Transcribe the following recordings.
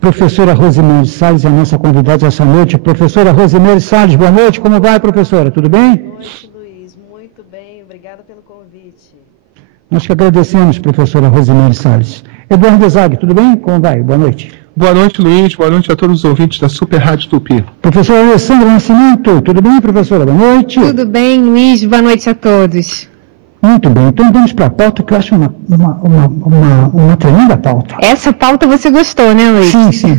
Professora Rosimeire Salles é a nossa convidada essa noite. Professora Rosimeire Salles, boa noite. Como vai, professora? Tudo bem? Boa noite, Luiz. Muito bem. Obrigada pelo convite. Nós que agradecemos, professora Rosimeire Salles. Eduardo Zag, tudo bem? Como vai? Boa noite. Boa noite, Luiz. Boa noite a todos os ouvintes da Super Rádio Tupi. Professora Alessandra Nascimento, tudo bem, professora? Boa noite. Tudo bem, Luiz. Boa noite a todos. Muito bem. Então vamos para a pauta, que eu acho uma tremenda pauta. Essa pauta você gostou, né, Luiz? Sim, sim.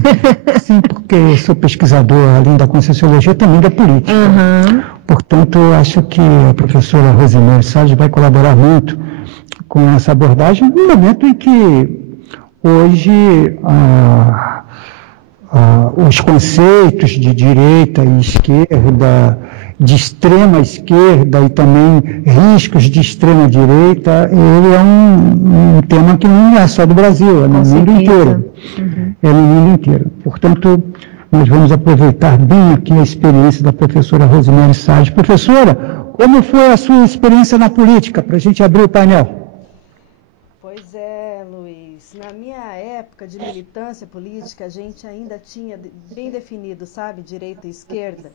Sim, porque eu sou pesquisador, além da Conscienciologia, também da política. Uhum. Portanto, eu acho que a professora Rosimeire Salles vai colaborar muito com essa abordagem, no momento em que hoje os conceitos de direita e esquerda, de extrema esquerda e também riscos de extrema direita, ele é um tema que não é só do Brasil, é no mundo inteiro. Uhum. É no mundo inteiro. Portanto, nós vamos aproveitar bem aqui a experiência da professora Rosimeire Salles. Professora, como foi a sua experiência na política, para a gente abrir o painel? Pois é, Luiz. Na minha época de militância política, a gente ainda tinha bem definido, sabe, direita e esquerda.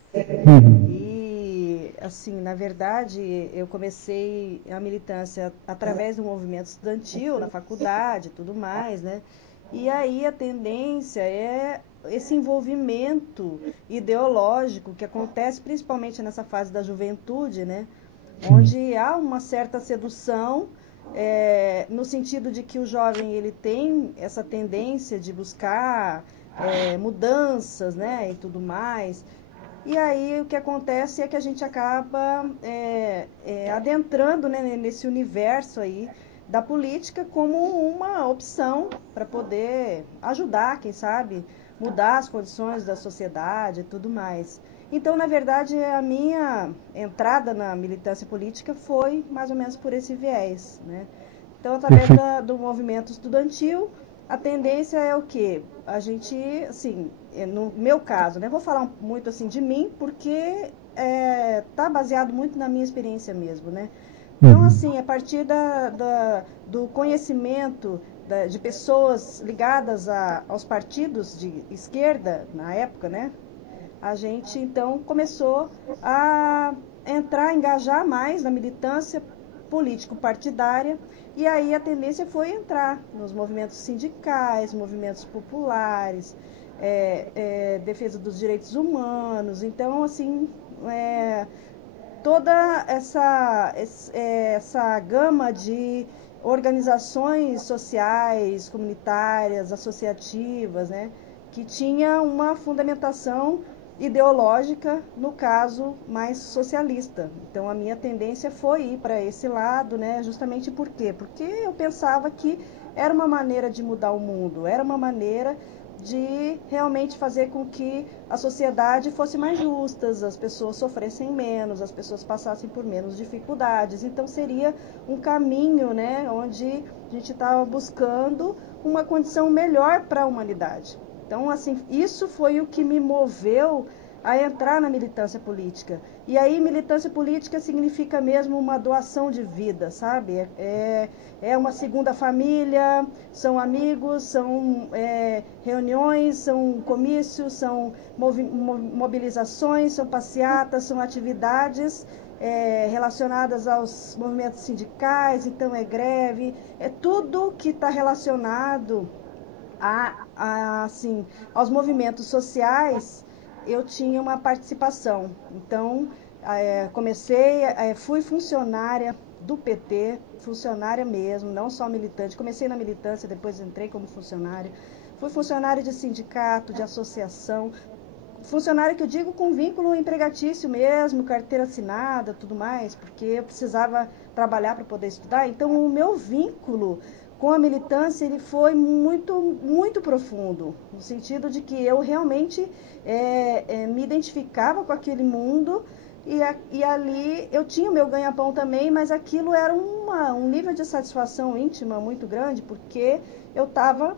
E, assim, na verdade, eu comecei a militância através do movimento estudantil, na faculdade e tudo mais, né? E aí a tendência é esse envolvimento ideológico que acontece principalmente nessa fase da juventude, né? Onde há uma certa sedução, no sentido de que o jovem ele tem essa tendência de buscar mudanças, né, e tudo mais. E aí o que acontece é que a gente acaba adentrando, né, nesse universo aí da política como uma opção para poder ajudar, quem sabe, mudar as condições da sociedade e tudo mais. Então, na verdade, a minha entrada na militância política foi mais ou menos por esse viés, né? Então, através do movimento estudantil, a tendência é o quê? A gente, assim, no meu caso, né? Vou falar muito assim de mim, porque tá baseado muito na minha experiência mesmo, né? Então, assim, a partir do conhecimento de pessoas ligadas aos partidos de esquerda, na época, né? A gente, então, começou a engajar mais na militância político-partidária, e aí a tendência foi entrar nos movimentos sindicais, movimentos populares, defesa dos direitos humanos. Então, assim, toda essa gama de organizações sociais, comunitárias, associativas, né, que tinha uma fundamentação ideológica, no caso, mais socialista. Então, a minha tendência foi ir para esse lado, né, justamente por quê? Porque eu pensava que era uma maneira de mudar o mundo, era uma maneira de realmente fazer com que a sociedade fosse mais justa, as pessoas sofressem menos, as pessoas passassem por menos dificuldades. Então seria um caminho, né, onde a gente estava buscando uma condição melhor para a humanidade. Então, assim, isso foi o que me moveu a entrar na militância política. E aí, militância política significa mesmo uma doação de vida, sabe? É uma segunda família, são amigos, são reuniões, são comícios, são mobilizações, são passeatas, são atividades relacionadas aos movimentos sindicais, então é greve, é tudo que está relacionado assim, aos movimentos sociais. Eu tinha uma participação. Então, fui funcionária do PT, funcionária mesmo, não só militante. Comecei na militância, depois entrei como funcionária. Fui funcionária de sindicato, de associação, funcionária que eu digo com vínculo empregatício mesmo, carteira assinada, tudo mais, porque eu precisava trabalhar para poder estudar. Então, o meu vínculo com a militância ele foi muito, muito profundo, no sentido de que eu realmente me identificava com aquele mundo e ali eu tinha o meu ganha-pão também, mas aquilo era um nível de satisfação íntima muito grande, porque eu estava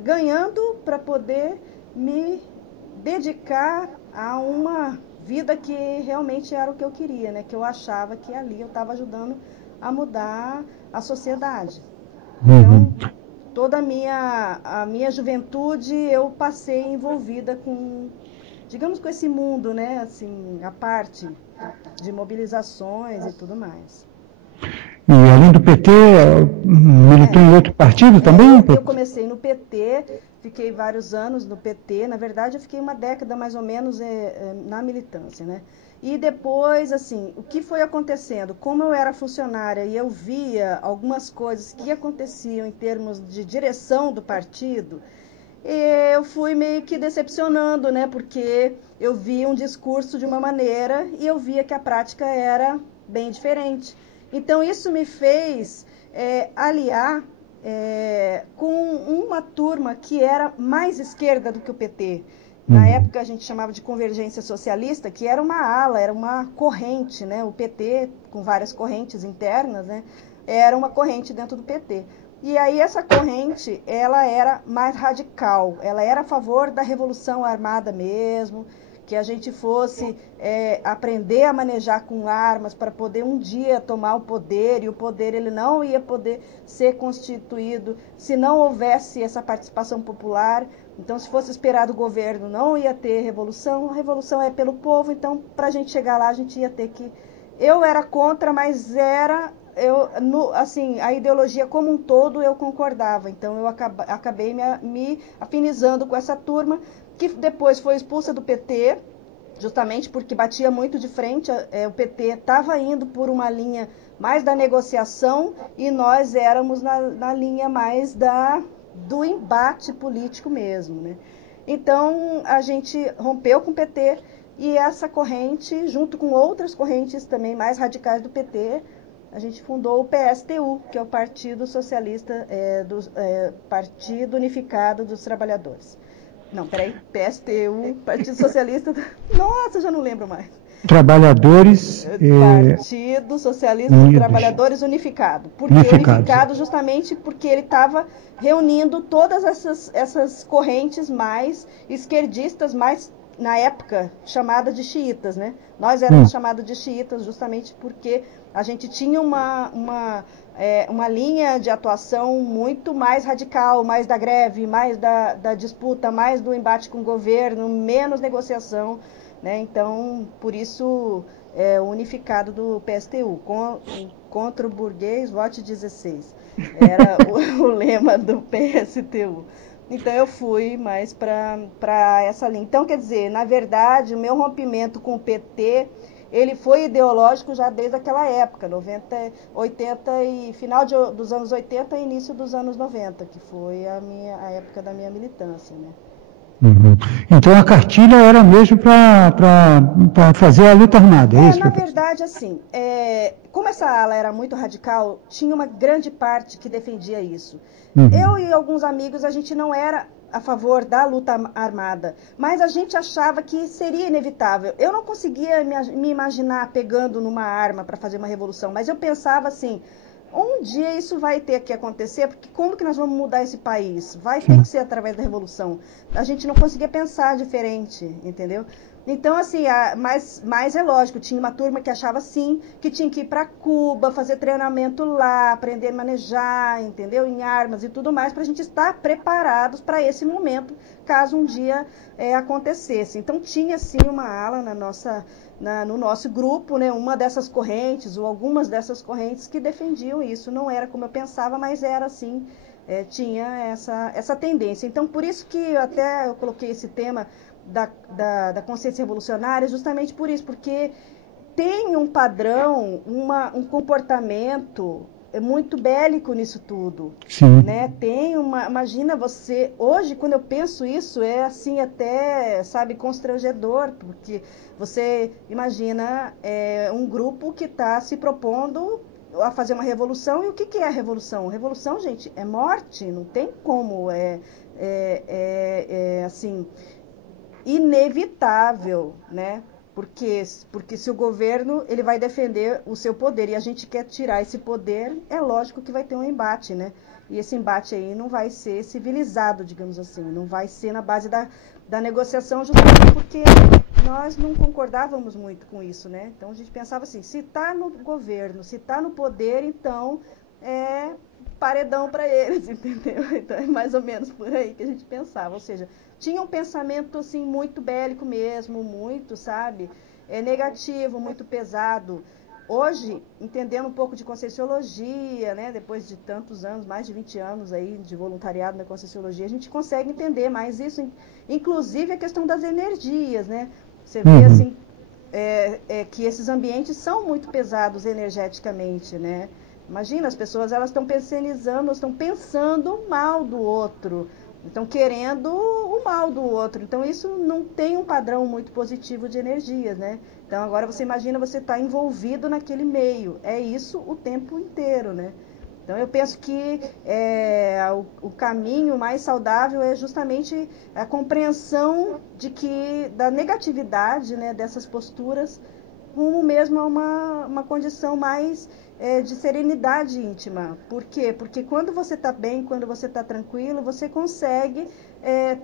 ganhando para poder me dedicar a uma vida que realmente era o que eu queria, né? Que eu achava que ali eu estava ajudando a mudar a sociedade. Então, toda a minha juventude eu passei envolvida com, digamos, com esse mundo, né? Assim, a parte de mobilizações e tudo mais. E além do PT, militou em outro partido também? Eu comecei no PT, fiquei vários anos no PT. Na verdade, eu fiquei uma década mais ou menos na militância, né? E depois, assim, o que foi acontecendo? Como eu era funcionária e eu via algumas coisas que aconteciam em termos de direção do partido, eu fui meio que decepcionando, né? Porque eu via um discurso de uma maneira e eu via que a prática era bem diferente. Então, isso me fez aliar com uma turma que era mais esquerda do que o PT. Na época a gente chamava de convergência socialista, que era uma ala, era uma corrente, né? O PT, com várias correntes internas, né? Era uma corrente dentro do PT. E aí essa corrente, ela era mais radical, ela era a favor da revolução armada mesmo, que a gente fosse aprender a manejar com armas para poder um dia tomar o poder, e o poder ele não ia poder ser constituído se não houvesse essa participação popular. Então, se fosse esperado o governo, não ia ter revolução. A revolução é pelo povo, então, para a gente chegar lá, a gente ia ter que... Eu era contra, mas assim, a ideologia como um todo eu concordava. Então, eu acabei me afinizando com essa turma, que depois foi expulsa do PT, justamente porque batia muito de frente. O PT estava indo por uma linha mais da negociação e nós éramos na linha mais do embate político mesmo, né? Então, a gente rompeu com o PT e essa corrente, junto com outras correntes também mais radicais do PT, a gente fundou o PSTU, que é o Partido Socialista, Partido Unificado dos Trabalhadores. Não, peraí, PSTU, Partido Socialista... Nossa, já não lembro mais. Trabalhadores... Partido Socialista dos Trabalhadores Unificado. Por que unificado? Justamente porque ele estava reunindo todas essas correntes mais esquerdistas, mais, na época, chamadas de xiitas, né? Nós éramos chamados de xiitas justamente porque a gente tinha uma linha de atuação muito mais radical, mais da greve, mais da disputa, mais do embate com o governo, menos negociação, né? Então, por isso, o unificado do PSTU, contra o burguês, vote 16. Era o lema do PSTU. Então, eu fui mais para essa linha. Então, quer dizer, na verdade, o meu rompimento com o PT... ele foi ideológico já desde aquela época, 90, 80 e final dos anos 80 e início dos anos 90, que foi a época da minha militância, né? Então a cartilha era mesmo para fazer a luta armada, é isso? Na verdade, assim, como essa ala era muito radical, tinha uma grande parte que defendia isso. Eu e alguns amigos, a gente não era a favor da luta armada, mas a gente achava que seria inevitável. Eu não conseguia me imaginar pegando numa arma para fazer uma revolução, mas eu pensava assim, um dia isso vai ter que acontecer, porque como que nós vamos mudar esse país? Vai ter que ser através da revolução. A gente não conseguia pensar diferente, entendeu? Então, assim, mas é lógico, tinha uma turma que achava, sim, que tinha que ir para Cuba, fazer treinamento lá, aprender a manejar, entendeu? Em armas e tudo mais, para a gente estar preparados para esse momento, caso um dia acontecesse. Então, tinha, sim, uma ala no nosso grupo, né? Uma dessas correntes, ou algumas dessas correntes que defendiam isso. Não era como eu pensava, mas era, assim, tinha essa tendência. Então, por isso que até eu coloquei esse tema da consciência revolucionária, justamente por isso, porque tem um padrão, um comportamento muito bélico nisso tudo. Sim. Né? Imagina você, hoje quando eu penso isso, é assim até, sabe, constrangedor, porque você imagina um grupo que está se propondo a fazer uma revolução, e o que é a revolução? Revolução, gente, é morte, não tem como, assim... inevitável, né? Porque se o governo ele vai defender o seu poder e a gente quer tirar esse poder, é lógico que vai ter um embate, né? E esse embate aí não vai ser civilizado, digamos assim, não vai ser na base da negociação, justamente porque nós não concordávamos muito com isso, né? Então a gente pensava assim, se está no governo, se está no poder, então paredão para eles, entendeu? Então é mais ou menos por aí que a gente pensava, ou seja, tinha um pensamento assim muito bélico mesmo, muito, sabe, negativo, muito pesado. Hoje, entendendo um pouco de Conscienciologia, né, depois de tantos anos, mais de 20 anos aí de voluntariado na Conscienciologia, a gente consegue entender mais isso, inclusive a questão das energias, né? Você vê assim que esses ambientes são muito pesados energeticamente, né? Imagina, as pessoas elas estão pensionizando, estão pensando o mal do outro, estão querendo o mal do outro. Então isso não tem um padrão muito positivo de energias, né? Então agora você imagina você estar envolvido naquele meio. É isso o tempo inteiro, né? Então eu penso que o caminho mais saudável é justamente a compreensão da negatividade, né, dessas posturas, rumo mesmo a uma condição mais de serenidade íntima. Por quê? Porque quando você está bem, quando você está tranquilo, você consegue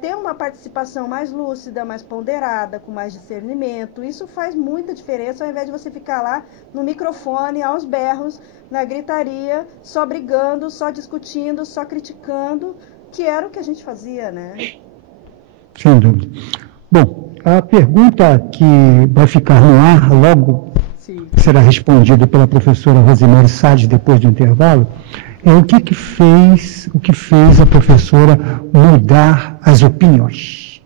ter uma participação mais lúcida, mais ponderada, com mais discernimento. Isso faz muita diferença, ao invés de você ficar lá no microfone, aos berros, na gritaria, só brigando, só discutindo, só criticando, que era o que a gente fazia, né? Sem dúvida. Bom, a pergunta que vai ficar no ar logo será respondida pela professora Rosemary Salles depois do intervalo, é o que fez a professora mudar as opiniões.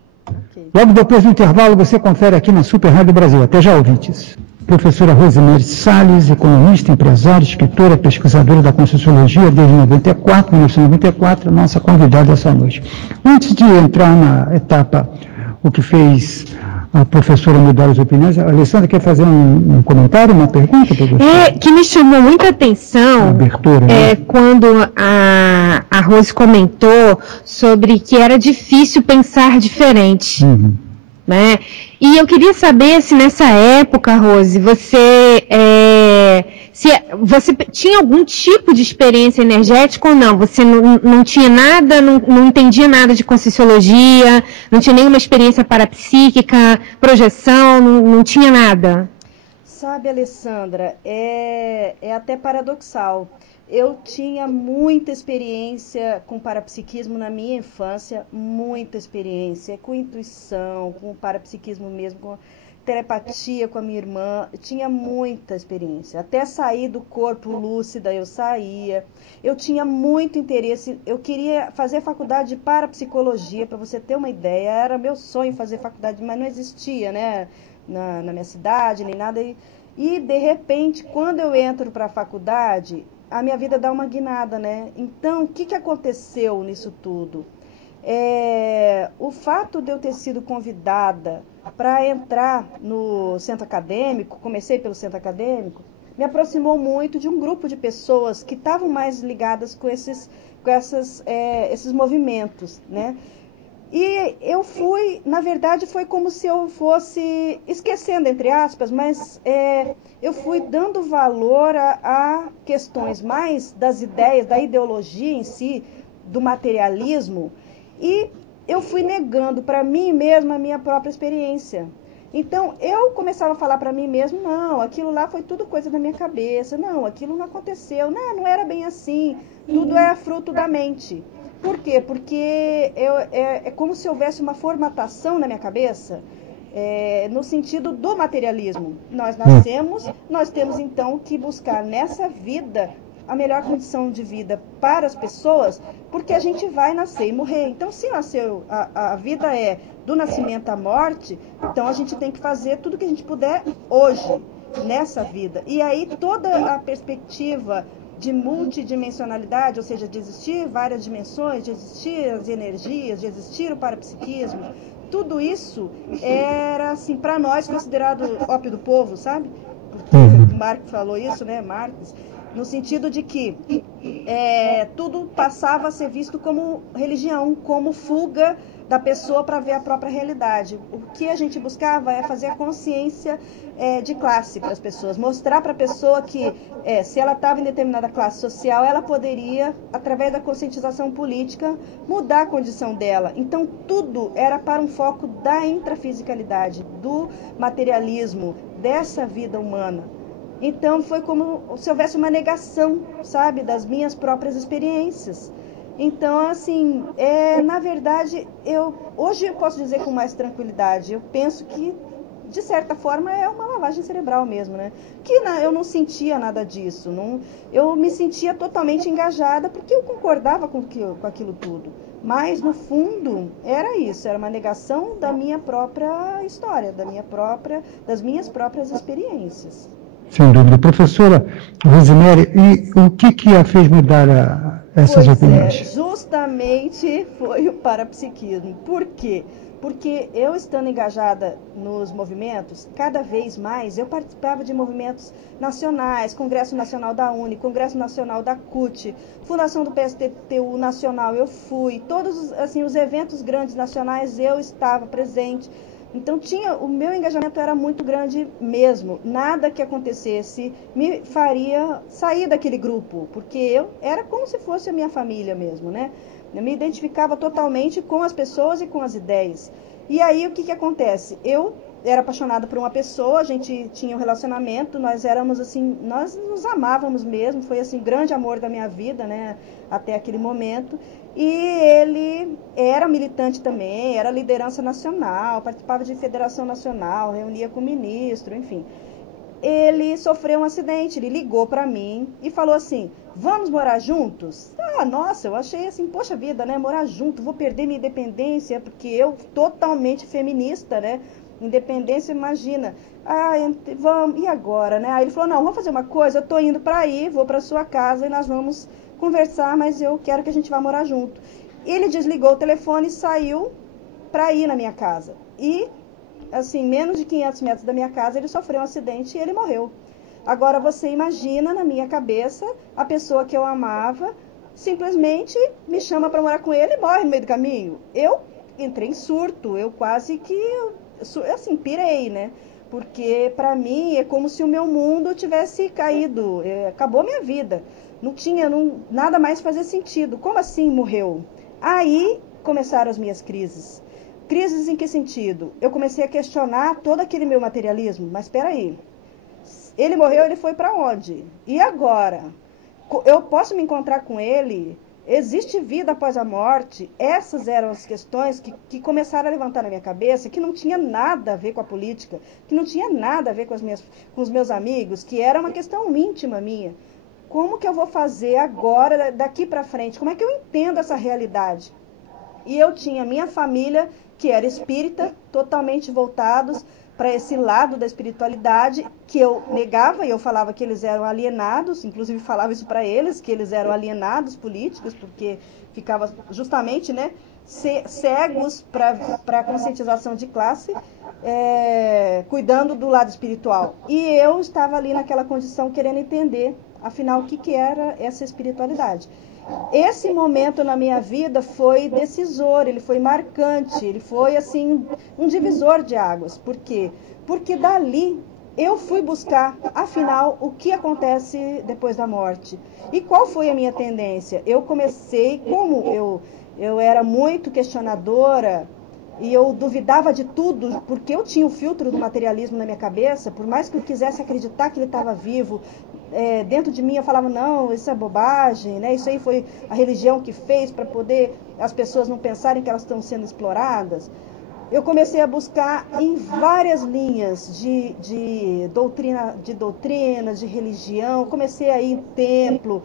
Okay. Logo depois do intervalo, você confere aqui na Super Rádio Brasil. Até já, ouvintes. Professora Rosemary Salles, economista, empresária, escritora, pesquisadora da Conscienciologia desde 1994, nossa convidada essa noite. Antes de entrar na etapa, o que fez a professora mudar as opiniões, a Alessandra quer fazer um comentário, uma pergunta, professora? Que me chamou muita atenção abertura, né? Quando a Rose comentou sobre que era difícil pensar diferente. Né? E eu queria saber se nessa época, Rose, você tinha algum tipo de experiência energética ou não? Você não tinha nada, não entendia nada de Conscienciologia, não tinha nenhuma experiência parapsíquica, projeção, não tinha nada? Sabe, Alessandra, é até paradoxal. Eu tinha muita experiência com parapsiquismo na minha infância, muita experiência com intuição, com parapsiquismo mesmo, com telepatia com a minha irmã, eu tinha muita experiência. Até sair do corpo lúcida eu saía. Eu tinha muito interesse, eu queria fazer faculdade de parapsicologia, para você ter uma ideia. Era meu sonho fazer faculdade, mas não existia, né, na minha cidade, nem nada. E de repente, quando eu entro para a faculdade, a minha vida dá uma guinada, né? Então, o que aconteceu nisso tudo? O fato de eu ter sido convidada para entrar no centro acadêmico, comecei pelo centro acadêmico, me aproximou muito de um grupo de pessoas que estavam mais ligadas com esses movimentos, né? E eu fui, na verdade, foi como se eu fosse esquecendo, entre aspas, mas eu fui dando valor a questões mais das ideias, da ideologia em si, do materialismo, e eu fui negando para mim mesma a minha própria experiência. Então, eu começava a falar para mim mesmo, não, aquilo lá foi tudo coisa da minha cabeça, não, aquilo não aconteceu, não era bem assim, tudo é fruto da mente. Por quê? Porque é como se houvesse uma formatação na minha cabeça, no sentido do materialismo. Nós nascemos, nós temos então que buscar nessa vida a melhor condição de vida para as pessoas, porque a gente vai nascer e morrer. Então, se nasceu, a vida do nascimento à morte, então a gente tem que fazer tudo que a gente puder hoje, nessa vida. E aí toda a perspectiva de multidimensionalidade, ou seja, de existir várias dimensões, de existir as energias, de existir o parapsiquismo, tudo isso era, assim, para nós considerado ópio do povo, sabe? Porque Marx falou isso, né, Marx, no sentido de que tudo passava a ser visto como religião, como fuga da pessoa para ver a própria realidade. O que a gente buscava é fazer a consciência de classe para as pessoas, mostrar para a pessoa que se ela estava em determinada classe social, ela poderia, através da conscientização política, mudar a condição dela. Então tudo era para um foco da intrafisicalidade, do materialismo, dessa vida humana. Então foi como se houvesse uma negação, sabe, das minhas próprias experiências. Então, assim, na verdade, hoje eu posso dizer com mais tranquilidade, eu penso que, de certa forma, é uma lavagem cerebral mesmo, né? Que eu não sentia nada disso, eu me sentia totalmente engajada porque eu concordava com aquilo tudo. Mas, no fundo, era isso, era uma negação da minha própria história, das minhas próprias experiências. Sem dúvida. Professora Rosemary, e o que a fez mudar essas opiniões? Justamente foi o parapsiquismo. Por quê? Porque eu estando engajada nos movimentos, cada vez mais eu participava de movimentos nacionais, Congresso Nacional da UNE, Congresso Nacional da CUT, Fundação do PSTU Nacional, eu fui, todos assim, os eventos grandes nacionais eu estava presente. Então o meu engajamento era muito grande mesmo. Nada que acontecesse me faria sair daquele grupo, porque eu era como se fosse a minha família mesmo, né? Eu me identificava totalmente com as pessoas e com as ideias. E aí o que acontece? Eu era apaixonada por uma pessoa, a gente tinha um relacionamento, nós éramos assim, nós nos amávamos mesmo, foi assim, grande amor da minha vida, né? Até aquele momento. E ele era militante também, era liderança nacional, participava de federação nacional, reunia com o ministro, enfim. Ele sofreu um acidente, ele ligou para mim e falou assim, vamos morar juntos? Ah, nossa, eu achei assim, poxa vida, né, morar junto, vou perder minha independência, porque eu totalmente feminista, né, independência, imagina. Ah, vamos, e agora, né? Aí ele falou, não, vamos fazer uma coisa, eu tô indo para aí, vou para sua casa e nós vamos conversar, mas eu quero que a gente vá morar junto. Ele desligou o telefone e saiu para ir na minha casa. E, assim, menos de 500 metros da minha casa, ele sofreu um acidente e ele morreu. Agora, você imagina, na minha cabeça, a pessoa que eu amava simplesmente me chama para morar com ele e morre no meio do caminho. Eu entrei em surto, eu quase que, assim, pirei, né? Porque, para mim, é como se o meu mundo tivesse caído, acabou a minha vida. Não tinha nada mais fazer sentido. Como assim morreu? Aí começaram as minhas crises. Crises em que sentido? Eu comecei a questionar todo aquele meu materialismo. Mas espera aí, ele morreu, ele foi para onde? E agora? Eu posso me encontrar com ele? Existe vida após a morte? Essas eram as questões que começaram a levantar na minha cabeça, que não tinha nada a ver com a política, que não tinha nada a ver com os meus amigos, que era uma questão íntima minha. Como que eu vou fazer agora, daqui para frente? Como é que eu entendo essa realidade? E eu tinha minha família, que era espírita, totalmente voltados para esse lado da espiritualidade, que eu negava, e eu falava que eles eram alienados, inclusive falava isso para eles, que eles eram alienados políticos, porque ficava justamente, né, cegos para a conscientização de classe, cuidando do lado espiritual. E eu estava ali naquela condição querendo entender, afinal, o que era essa espiritualidade. Esse momento na minha vida foi decisor, ele foi marcante, ele foi assim um divisor de águas. Por quê? Porque dali eu fui buscar, afinal, o que acontece depois da morte. E qual foi a minha tendência? Eu comecei, como eu era muito questionadora e eu duvidava de tudo, porque eu tinha o filtro do materialismo na minha cabeça, por mais que eu quisesse acreditar que ele estava vivo, dentro de mim eu falava, não, isso é bobagem, né? Isso aí foi a religião que fez para poder as pessoas não pensarem que elas estão sendo exploradas. Eu comecei a buscar em várias linhas de doutrinas, de religião, comecei a ir em templo,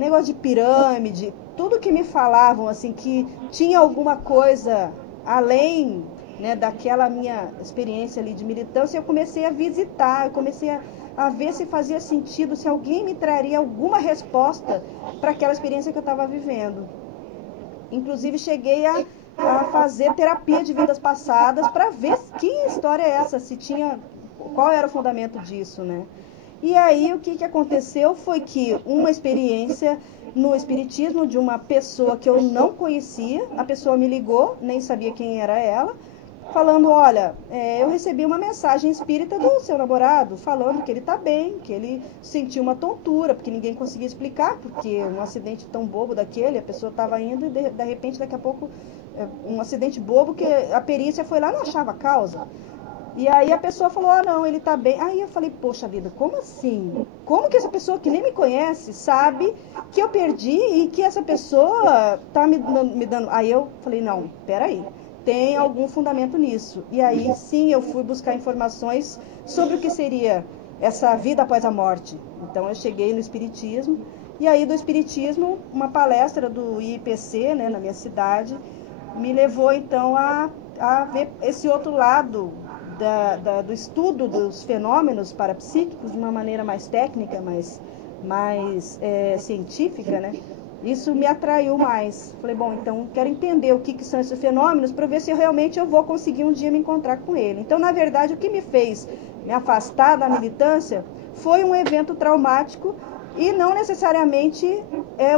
negócio de pirâmide, tudo que me falavam, assim, que tinha alguma coisa além, né, daquela minha experiência ali de militância, eu comecei a visitar, eu comecei a ver se fazia sentido, se alguém me traria alguma resposta para aquela experiência que eu estava vivendo. Inclusive, cheguei a fazer terapia de vidas passadas para ver que história é essa, qual era o fundamento disso, né? E aí, o que aconteceu foi que uma experiência no espiritismo de uma pessoa que eu não conhecia, a pessoa me ligou, nem sabia quem era ela, falando, olha, eu recebi uma mensagem espírita do seu namorado, falando que ele está bem, que ele sentiu uma tontura, porque ninguém conseguia explicar, porque um acidente tão bobo daquele, a pessoa estava indo e de repente, daqui a pouco, um acidente bobo que a perícia foi lá e não achava a causa. E aí a pessoa falou, não, ele tá bem. Aí eu falei, poxa vida, como assim? Como que essa pessoa que nem me conhece sabe que eu perdi e que essa pessoa tá me dando... Aí eu falei, não, peraí, tem algum fundamento nisso. E aí sim eu fui buscar informações sobre o que seria essa vida após a morte. Então eu cheguei no Espiritismo, e aí do Espiritismo, uma palestra do IPC, né, na minha cidade, me levou então a ver esse outro lado do estudo dos fenômenos parapsíquicos de uma maneira mais técnica, mais científica, né? Isso me atraiu mais. Falei, bom, então quero entender o que são esses fenômenos para ver se realmente eu vou conseguir um dia me encontrar com ele. Então, na verdade, o que me fez me afastar da militância foi um evento traumático e não necessariamente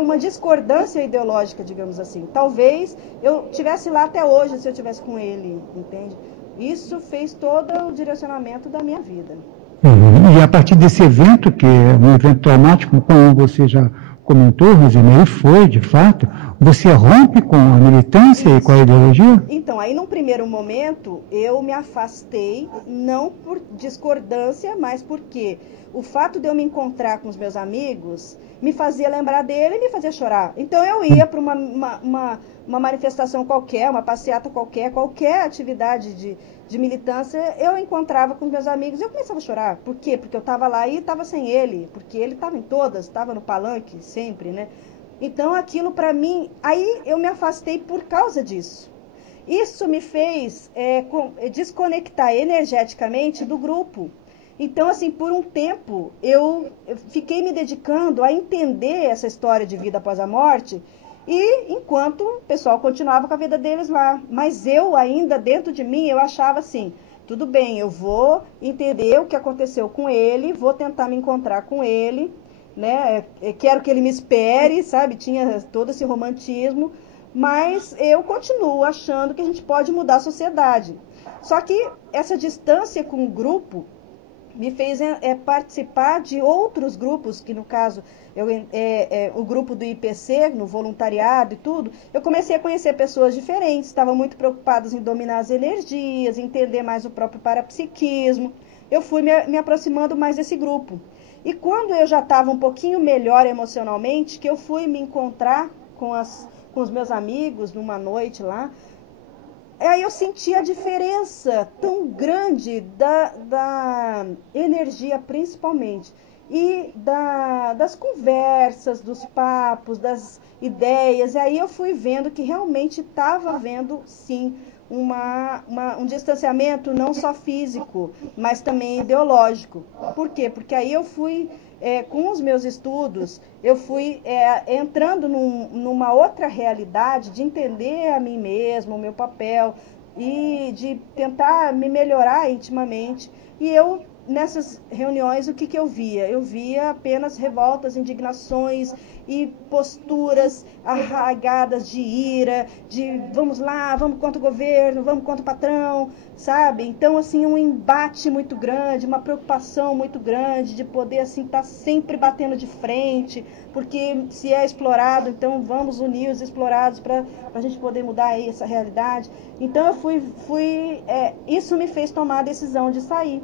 uma discordância ideológica, digamos assim. Talvez eu estivesse lá até hoje se eu estivesse com ele, entende? Isso fez todo o direcionamento da minha vida. E a partir desse evento, que é um evento traumático, como você já comentou, Rosina, foi, de fato, você rompe com a militância e com a ideologia? Então, aí num primeiro momento, eu me afastei, não por discordância, mas porque o fato de eu me encontrar com os meus amigos me fazia lembrar dele e me fazia chorar. Então eu ia para uma manifestação qualquer, uma passeata qualquer atividade de militância, eu encontrava com os meus amigos e eu começava a chorar. Por quê? Porque eu estava lá e estava sem ele, porque ele estava em todas, estava no palanque sempre, né? Então aquilo para mim, aí eu me afastei por causa disso. Isso me fez desconectar energeticamente do grupo. Então, assim, por um tempo, eu fiquei me dedicando a entender essa história de vida após a morte, e enquanto o pessoal continuava com a vida deles lá. Mas eu ainda, dentro de mim, eu achava assim, tudo bem, eu vou entender o que aconteceu com ele, vou tentar me encontrar com ele, né? Quero que ele me espere, sabe? Tinha todo esse romantismo, mas eu continuo achando que a gente pode mudar a sociedade. Só que essa distância com o grupo me fez participar de outros grupos, que no caso, o grupo do IPC, no voluntariado e tudo, eu comecei a conhecer pessoas diferentes, estavam muito preocupadas em dominar as energias, entender mais o próprio parapsiquismo. Eu fui me aproximando mais desse grupo. E quando eu já estava um pouquinho melhor emocionalmente, que eu fui me encontrar com os meus amigos numa noite lá, aí eu senti a diferença tão grande da energia, principalmente, e das conversas, dos papos, das ideias. E aí eu fui vendo que realmente estava havendo, sim, um distanciamento não só físico, mas também ideológico. Por quê? Porque aí eu fui... com os meus estudos, eu fui entrando numa outra realidade de entender a mim mesma, o meu papel, e de tentar me melhorar intimamente. E eu, nessas reuniões, o que eu via? Eu via apenas revoltas, indignações e posturas arraigadas de ira, de vamos lá, vamos contra o governo, vamos contra o patrão, sabe? Então, assim, um embate muito grande, uma preocupação muito grande de poder, assim, estar sempre batendo de frente, porque se é explorado, então vamos unir os explorados para a gente poder mudar aí essa realidade. Então, eu isso me fez tomar a decisão de sair.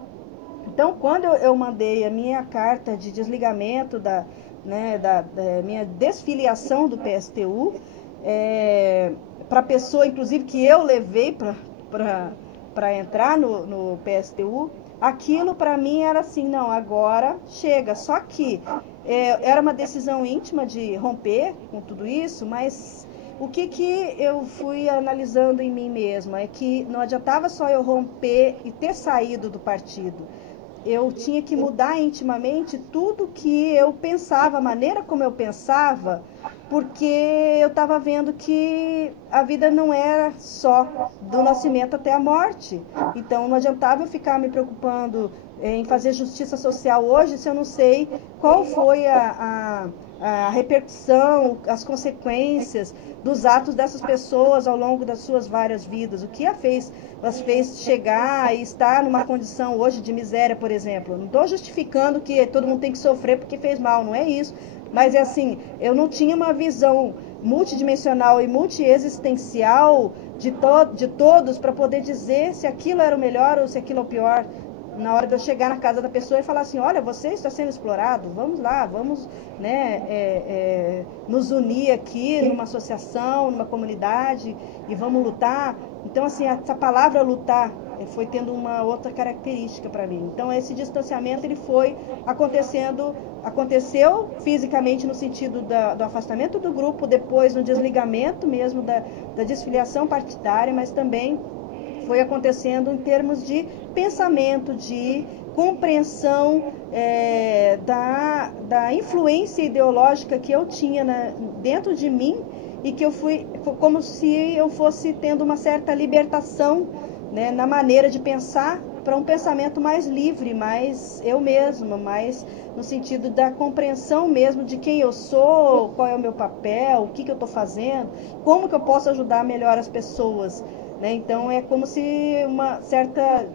Então, quando eu mandei a minha carta de desligamento da minha desfiliação do PSTU, para a pessoa, inclusive, que eu levei para entrar no PSTU, aquilo para mim era assim, não, agora chega. Só que era uma decisão íntima de romper com tudo isso, mas o que eu fui analisando em mim mesma é que não adiantava só eu romper e ter saído do partido. Eu tinha que mudar intimamente tudo que eu pensava, a maneira como eu pensava, porque eu estava vendo que a vida não era só do nascimento até a morte. Então não adiantava eu ficar me preocupando em fazer justiça social hoje se eu não sei qual foi a repercussão, as consequências dos atos dessas pessoas ao longo das suas várias vidas. O que as fez chegar e estar numa condição hoje de miséria, por exemplo. Não estou justificando que todo mundo tem que sofrer porque fez mal, não é isso. Mas é assim, eu não tinha uma visão multidimensional e multiexistencial de todos para poder dizer se aquilo era o melhor ou se aquilo é o pior. Na hora de eu chegar na casa da pessoa e falar assim, olha, você está sendo explorado, vamos lá, vamos, né, nos unir aqui numa associação, numa comunidade e vamos lutar. Então, assim, essa palavra lutar foi tendo uma outra característica para mim. Então, esse distanciamento ele foi aconteceu fisicamente no sentido do afastamento do grupo, depois no desligamento mesmo da desfiliação partidária, mas também foi acontecendo em termos de pensamento, de compreensão da influência ideológica que eu tinha dentro de mim e que foi como se eu fosse tendo uma certa libertação, né, na maneira de pensar para um pensamento mais livre, mais eu mesma, mais no sentido da compreensão mesmo de quem eu sou, qual é o meu papel, o que eu estou fazendo, como que eu posso ajudar melhor as pessoas. Né? Então é como se uma certa,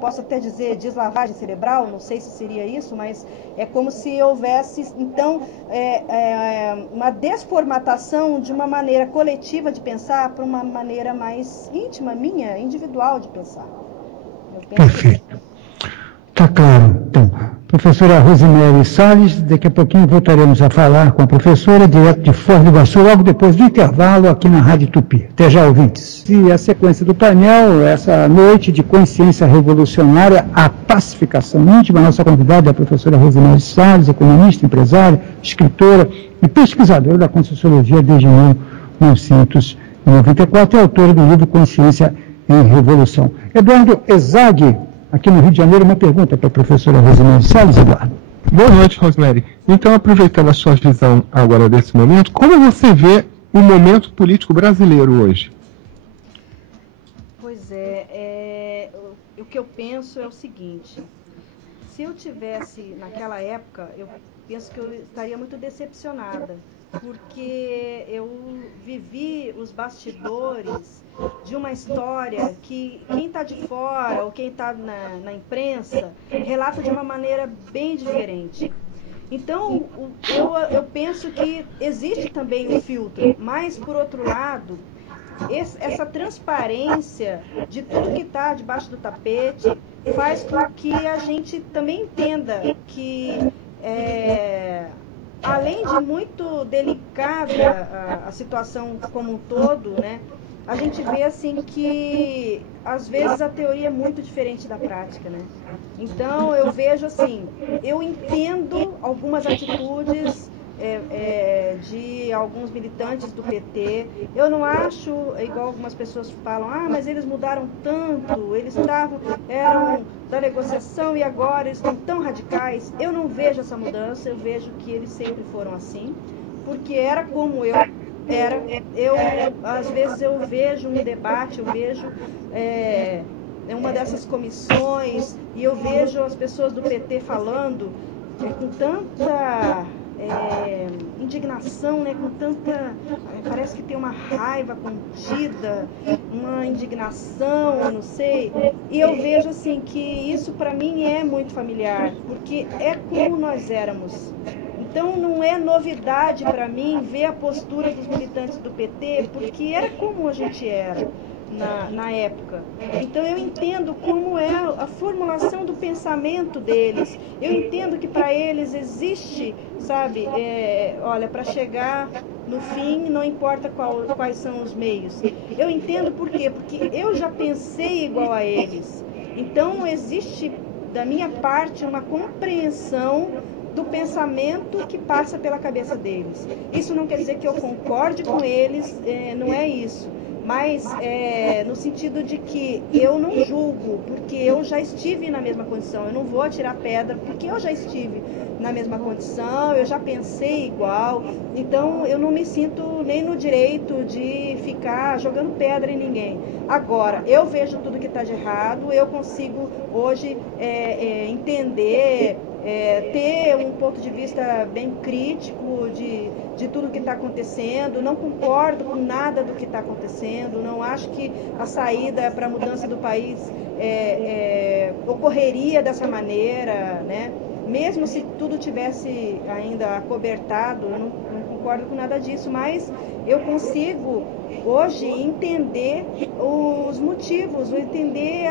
posso até dizer, deslavagem cerebral, não sei se seria isso, mas é como se houvesse, então, uma desformatação de uma maneira coletiva de pensar para uma maneira mais íntima, minha, individual de pensar. Perfeito. Está claro. Então, professora Rosemary Salles, daqui a pouquinho voltaremos a falar com a professora, direto de Foz do Iguaçu, logo depois do intervalo aqui na Rádio Tupi. Até já, ouvintes. E a sequência do painel, essa noite de consciência revolucionária, a pacificação íntima. Nossa convidada é a professora Rosemary Salles, economista, empresária, escritora e pesquisadora da Conscienciologia desde 1994 e autora do livro Consciência em Revolução. Eduardo Ezag, aqui no Rio de Janeiro, uma pergunta para a professora Rosemary Salles, Eduardo. Boa noite, Rosemary. Então, aproveitando a sua visão agora desse momento, como você vê o momento político brasileiro hoje? Pois o que eu penso é o seguinte, se eu tivesse naquela época, eu penso que eu estaria muito decepcionada, porque eu vivi os bastidores de uma história que quem está de fora ou quem está na imprensa relata de uma maneira bem diferente. Então, eu penso que existe também um filtro, mas, por outro lado, essa transparência de tudo que está debaixo do tapete faz com que a gente também entenda que além de muito delicada a situação como um todo, né, a gente vê assim que às vezes a teoria é muito diferente da prática, né? Então eu vejo assim, eu entendo algumas atitudes de alguns militantes do PT. Eu não acho, igual algumas pessoas falam, mas eles mudaram tanto, eram da negociação e agora eles estão tão radicais. Eu não vejo essa mudança, eu vejo que eles sempre foram assim, porque era como eu era. Às vezes eu vejo um debate, eu vejo uma dessas comissões e eu vejo as pessoas do PT falando com tanta indignação, né, com tanta, parece que tem uma raiva contida, uma indignação, eu não sei, e eu vejo assim que isso para mim é muito familiar, porque é como nós éramos. Então não é novidade para mim ver a postura dos militantes do PT, porque era como a gente era na época. Então eu entendo como é a formulação do pensamento deles. Eu entendo que para eles existe, sabe, olha, para chegar no fim não importa quais são os meios. Eu entendo por quê? Porque eu já pensei igual a eles. Então existe da minha parte uma compreensão do pensamento que passa pela cabeça deles. Isso não quer dizer que eu concorde com eles, não é isso. Mas no sentido de que eu não julgo, porque eu já estive na mesma condição. Eu não vou atirar pedra, porque eu já estive na mesma condição, eu já pensei igual. Então eu não me sinto nem no direito de ficar jogando pedra em ninguém. Agora, eu vejo tudo que está de errado, eu consigo hoje entender, ter um ponto de vista bem crítico de tudo que está acontecendo. Não concordo com nada do que está acontecendo, não acho que a saída para a mudança do país ocorreria dessa maneira, né? Mesmo se tudo tivesse ainda acobertado, eu não concordo com nada disso, mas eu consigo hoje entender os motivos, entender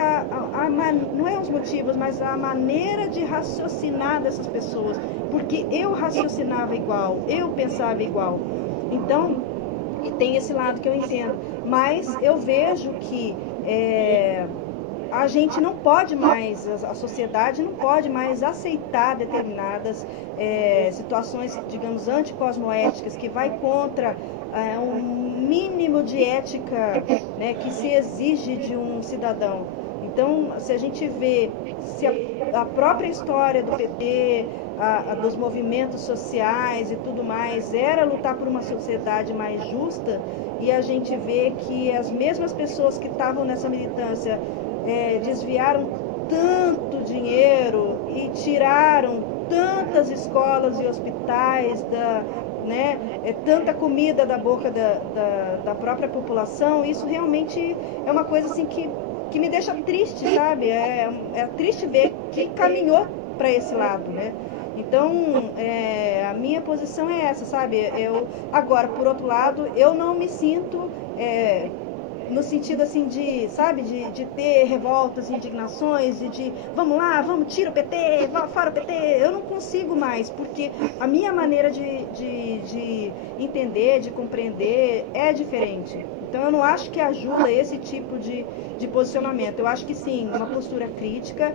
não é os motivos, mas a maneira de raciocinar dessas pessoas, porque eu raciocinava igual, eu pensava igual. Então, tem esse lado que eu entendo, mas eu vejo que a gente não pode mais, a sociedade não pode mais aceitar determinadas situações, digamos, anticosmoéticas, que vai contra um mínimo de ética, né, que se exige de um cidadão. Então, se a gente vê se a própria história do PT, dos movimentos sociais e tudo mais, era lutar por uma sociedade mais justa, e a gente vê que as mesmas pessoas que estavam nessa militância desviaram tanto dinheiro e tiraram tantas escolas e hospitais, tanta comida da boca da própria população, isso realmente é uma coisa assim que me deixa triste, sabe? É triste ver que caminhou para esse lado, né? Então, a minha posição é essa, sabe? Agora, por outro lado, eu não me sinto no sentido assim de ter revoltas, indignações e de vamos lá, tira o PT, fora o PT. Eu não consigo mais, porque a minha maneira de entender, de compreender é diferente. Então eu não acho que ajuda esse tipo de posicionamento. Eu acho que sim, uma postura crítica,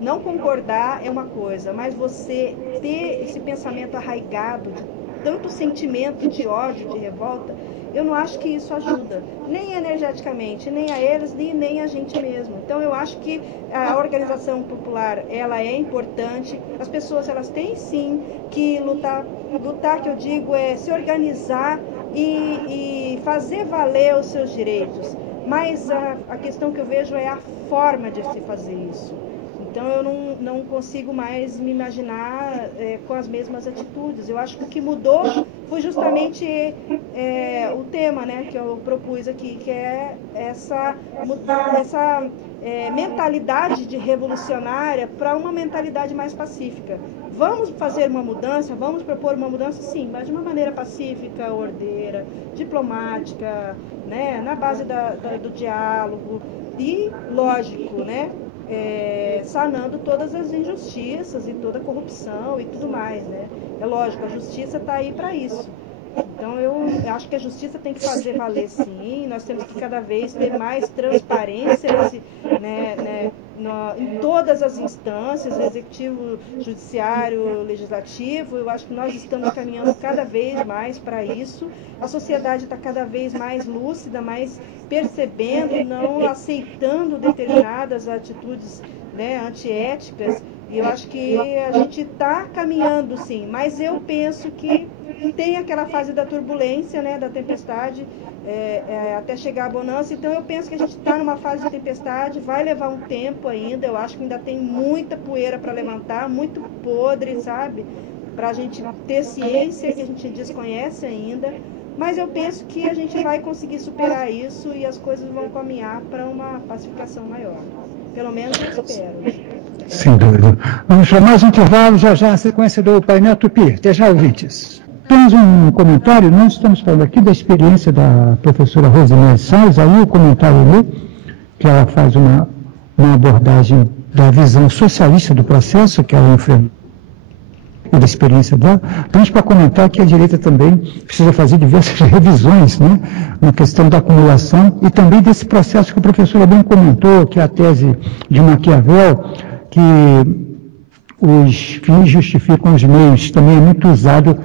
não concordar é uma coisa, mas você ter esse pensamento arraigado, de tanto sentimento de ódio, de revolta, eu não acho que isso ajuda, nem energeticamente, nem a eles, nem a gente mesmo. Então eu acho que a organização popular, ela é importante, as pessoas elas têm sim que lutar que eu digo se organizar e fazer valer os seus direitos, mas a questão que eu vejo é a forma de se fazer isso. Então eu não consigo mais me imaginar com as mesmas atitudes. Eu acho que o que mudou foi justamente o tema, né, que eu propus aqui, que é essa mentalidade de revolucionária para uma mentalidade mais pacífica. Vamos fazer uma mudança, vamos propor uma mudança, sim, mas de uma maneira pacífica, ordeira, diplomática, né, na base do diálogo e, lógico, né, sanando todas as injustiças e toda a corrupção e tudo mais, né? É lógico, a justiça está aí para isso. Então eu acho que a justiça tem que fazer valer, sim. Nós temos que cada vez ter mais transparência em todas as instâncias, executivo, judiciário, legislativo. Eu acho que nós estamos caminhando cada vez mais para isso. A sociedade está cada vez mais lúcida, mais percebendo, não aceitando determinadas atitudes, né, antiéticas. E eu acho que a gente está caminhando, sim, mas eu penso que tem aquela fase da turbulência, né, da tempestade, até chegar a bonança. Então eu penso que a gente está numa fase de tempestade, vai levar um tempo ainda. Eu acho que ainda tem muita poeira para levantar, muito podre, sabe, para a gente ter ciência que a gente desconhece ainda. Mas eu penso que a gente vai conseguir superar isso e as coisas vão caminhar para uma pacificação maior. Pelo menos eu espero. Sem dúvida. Vamos para mais um intervalo, já a sequência do painel Tupi. Até já, ouvintes. Temos um comentário, nós estamos falando aqui da experiência da professora Rosemary Salles, aí o comentário ali, que ela faz uma abordagem da visão socialista do processo, que ela enfrentou, e da experiência dela. Temos para comentar que a direita também precisa fazer diversas revisões, né, na questão da acumulação e também desse processo que a professora bem comentou, que é a tese de Maquiavel, que os fins justificam os meios, também é muito usado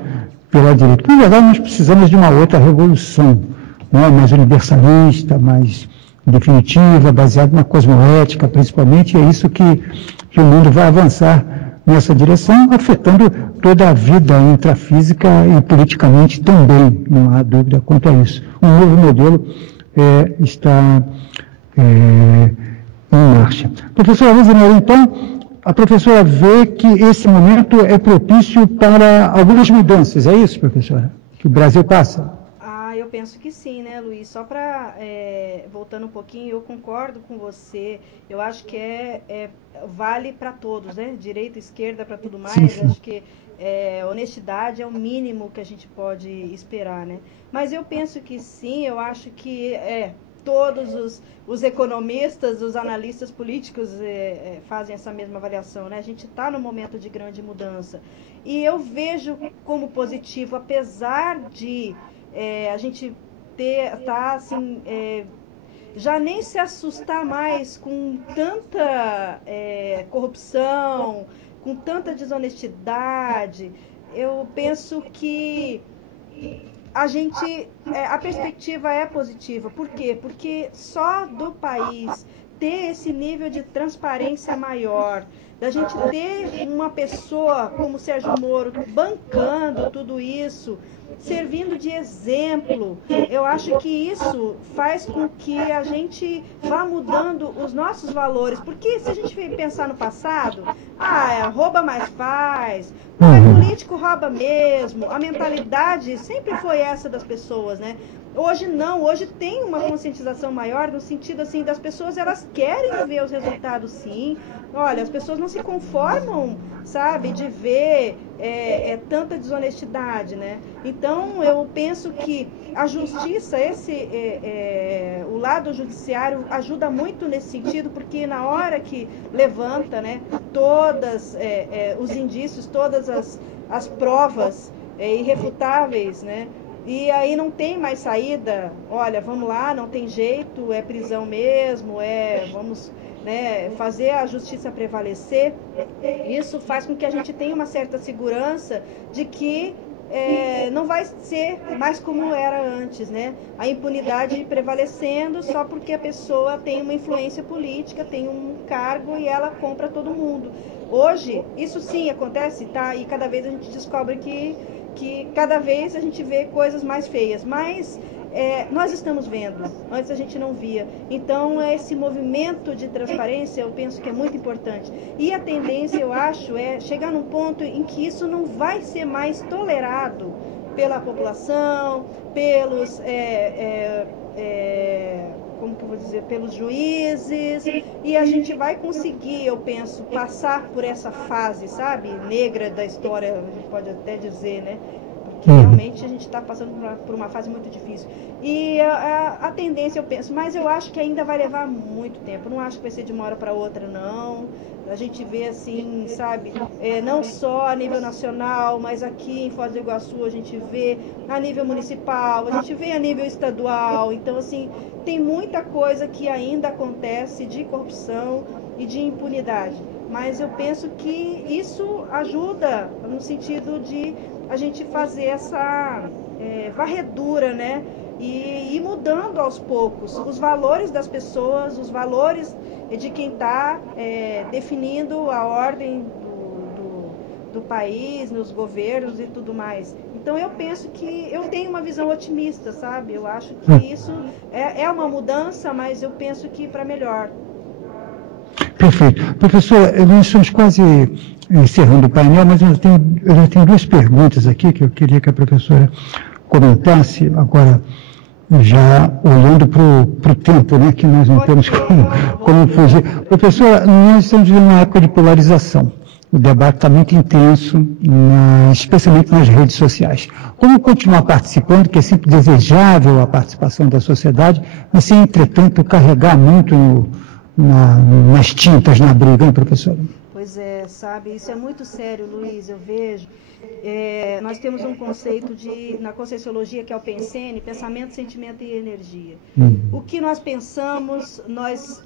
pela direita. Na verdade, nós precisamos de uma outra revolução, né, mais universalista, mais definitiva, baseada na cosmoética, principalmente, e é isso que o mundo vai avançar nessa direção, afetando toda a vida intrafísica e politicamente também, não há dúvida quanto a isso. Um novo modelo está em marcha. Professora Rosemary, então, a professora vê que esse momento é propício para algumas mudanças, é isso, professora? Que o Brasil passa? Eu penso que sim, né, Luiz? Só para, voltando um pouquinho, eu concordo com você. Eu acho que vale para todos, né? Direita, esquerda, para tudo mais. Sim, sim. Acho que honestidade é o mínimo que a gente pode esperar, né? Mas eu penso que sim, eu acho que todos os economistas, os analistas políticos fazem essa mesma avaliação, né? A gente está num momento de grande mudança. E eu vejo como positivo, apesar de a gente assim, já nem se assustar mais com tanta corrupção, com tanta desonestidade. Eu penso que a perspectiva é positiva. Por quê? Porque só do país ter esse nível de transparência maior, da gente ter uma pessoa como Sérgio Moro bancando tudo isso, servindo de exemplo, eu acho que isso faz com que a gente vá mudando os nossos valores. Porque se a gente pensar no passado, rouba mais faz, político rouba mesmo, a mentalidade sempre foi essa das pessoas, né? Hoje não, hoje tem uma conscientização maior no sentido assim das pessoas, elas querem ver os resultados sim. Olha, as pessoas não se conformam, sabe, de ver tanta desonestidade, né? Então eu penso que a justiça, o lado judiciário ajuda muito nesse sentido, porque na hora que levanta, né, todas os indícios, todas as provas irrefutáveis, né? E aí não tem mais saída, olha, vamos lá, não tem jeito, é prisão mesmo, vamos, né, fazer a justiça prevalecer. Isso faz com que a gente tenha uma certa segurança de que não vai ser mais como era antes, né? A impunidade prevalecendo só porque a pessoa tem uma influência política, tem um cargo e ela compra todo mundo. Hoje, isso sim acontece, tá? E cada vez a gente descobre que cada vez a gente vê coisas mais feias, mas nós estamos vendo, antes a gente não via. Então esse movimento de transparência eu penso que é muito importante, e a tendência eu acho chegar num ponto em que isso não vai ser mais tolerado pela população, pelos como que eu vou dizer, pelos juízes, e a gente vai conseguir, eu penso, passar por essa fase, sabe, negra da história, a gente pode até dizer, né, porque realmente a gente está passando por uma fase muito difícil. E a tendência, eu penso, mas eu acho que ainda vai levar muito tempo, não acho que vai ser de uma hora para outra, não. A gente vê assim, sabe, não só a nível nacional, mas aqui em Foz do Iguaçu a gente vê a nível municipal, a gente vê a nível estadual. Então, assim, tem muita coisa que ainda acontece de corrupção e de impunidade. Mas eu penso que isso ajuda no sentido de a gente fazer essa varredura, né? E ir mudando aos poucos os valores das pessoas, os valores de quem está definindo a ordem do país, nos governos e tudo mais. Então eu penso que eu tenho uma visão otimista, sabe? Eu acho que isso é uma mudança, mas eu penso que para melhor. Perfeito. Professora, nós estamos quase encerrando o painel, mas eu tenho duas perguntas aqui que eu queria que a professora comentasse agora, já olhando para o tempo, né, que nós não temos como fugir. Professora, nós estamos vivendo uma época de polarização. O debate está muito intenso, especialmente nas redes sociais. Como continuar participando, que é sempre desejável a participação da sociedade, mas sem, entretanto, carregar muito nas tintas na briga, hein, professora? Pois é, sabe, isso é muito sério, Luiz, eu vejo. Nós temos um conceito na Conscienciologia, que é o PENSENE, pensamento, sentimento e energia. O que nós pensamos, nós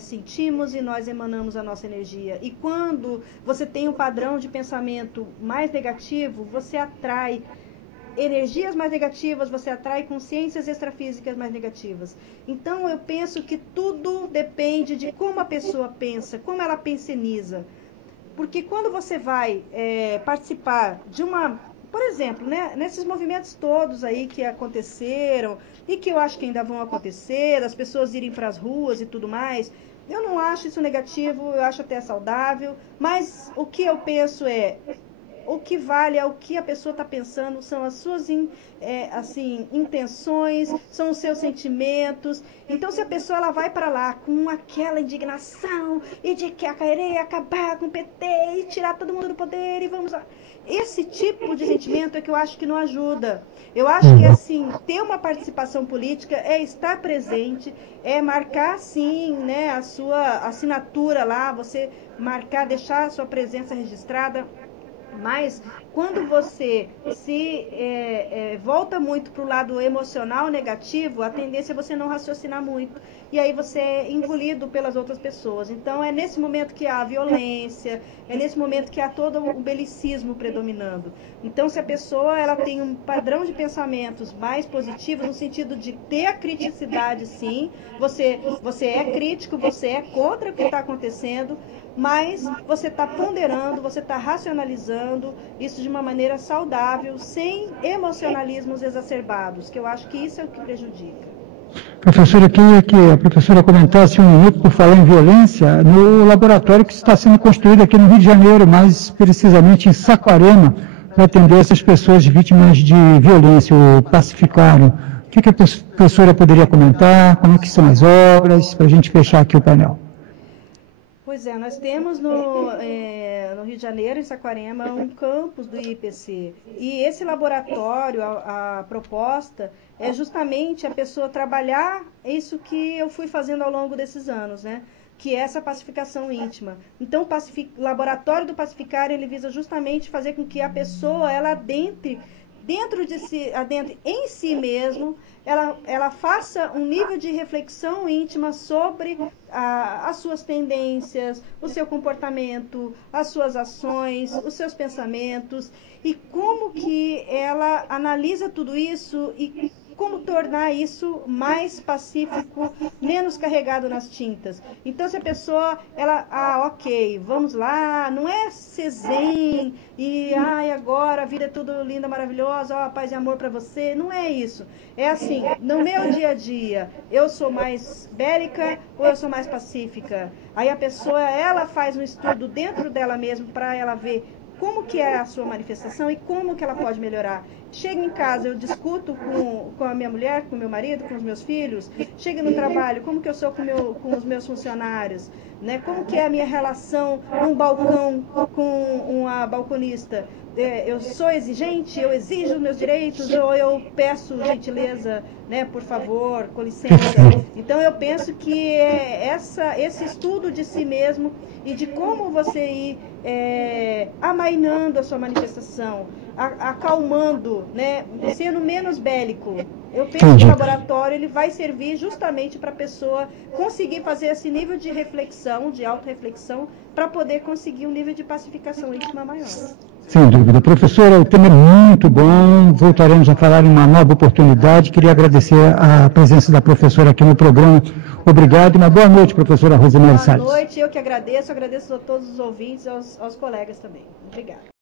sentimos e nós emanamos a nossa energia. E quando você tem um padrão de pensamento mais negativo, você atrai energias mais negativas, você atrai consciências extrafísicas mais negativas. Então eu penso que tudo depende de como a pessoa pensa, como ela penseniza. Porque quando você vai participar de por exemplo, né, nesses movimentos todos aí que aconteceram e que eu acho que ainda vão acontecer, as pessoas irem para as ruas e tudo mais, eu não acho isso negativo, eu acho até saudável, mas o que eu penso o que vale é o que a pessoa está pensando, são as suas intenções, são os seus sentimentos. Então, se a pessoa ela vai para lá com aquela indignação e de querer acabar com o PT e tirar todo mundo do poder e vamos lá. Esse tipo de sentimento é que eu acho que não ajuda. Eu acho que, assim, ter uma participação política é estar presente, é marcar, sim, né, a sua assinatura lá, você marcar, deixar a sua presença registrada. Mas quando você se volta muito para o lado emocional negativo, a tendência é você não raciocinar muito. E aí você é engolido pelas outras pessoas. Então é nesse momento que há a violência, é nesse momento que há todo o belicismo predominando. Então se a pessoa ela tem um padrão de pensamentos mais positivos, no sentido de ter a criticidade, sim, você é crítico, você é contra o que está acontecendo, mas você está ponderando, você está racionalizando isso de uma maneira saudável, sem emocionalismos exacerbados, que eu acho que isso é o que prejudica. Professora, eu queria que a professora comentasse um minuto por falar em violência no laboratório que está sendo construído aqui no Rio de Janeiro, mais precisamente em Saquarema, para atender essas pessoas vítimas de violência, o Pacificário. O que a professora poderia comentar? Como que são as obras, para a gente fechar aqui o painel? Pois é, nós temos no Rio de Janeiro, em Saquarema, um campus do IPC. E esse laboratório, a proposta é justamente a pessoa trabalhar isso que eu fui fazendo ao longo desses anos, né? Que é essa pacificação íntima. Então, o laboratório do Pacificário, ele visa justamente fazer com que a pessoa, ela adentre dentro de si, adentre em si mesmo, ela faça um nível de reflexão íntima sobre as suas tendências, o seu comportamento, as suas ações, os seus pensamentos, e como que ela analisa tudo isso e como tornar isso mais pacífico, menos carregado nas tintas. Então, se a pessoa, ok, vamos lá, não é ser zen e, agora a vida é tudo linda, maravilhosa, paz e amor para você, não é isso. É assim, no meu dia a dia, eu sou mais bélica ou eu sou mais pacífica? Aí a pessoa, ela faz um estudo dentro dela mesma para ela ver como que é a sua manifestação e como que ela pode melhorar. Chego em casa, eu discuto com a minha mulher, com o meu marido, com os meus filhos. Chego no trabalho, como que eu sou com os meus funcionários, né? Como que é a minha relação num balcão com uma balconista? Eu sou exigente, eu exijo os meus direitos, ou eu peço gentileza, né, por favor, com licença. Então eu penso que esse estudo de si mesmo e de como você ir amainando a sua manifestação, acalmando, né, sendo menos bélico. Eu penso que o laboratório ele vai servir justamente para a pessoa conseguir fazer esse nível de reflexão, de autorreflexão, para poder conseguir um nível de pacificação íntima maior. Sem dúvida. Professora, o tema é muito bom, voltaremos a falar em uma nova oportunidade. Queria agradecer a presença da professora aqui no programa. Obrigado e uma boa noite, professora Rosemary Salles. Boa noite, eu que agradeço a todos os ouvintes e aos colegas também. Obrigada.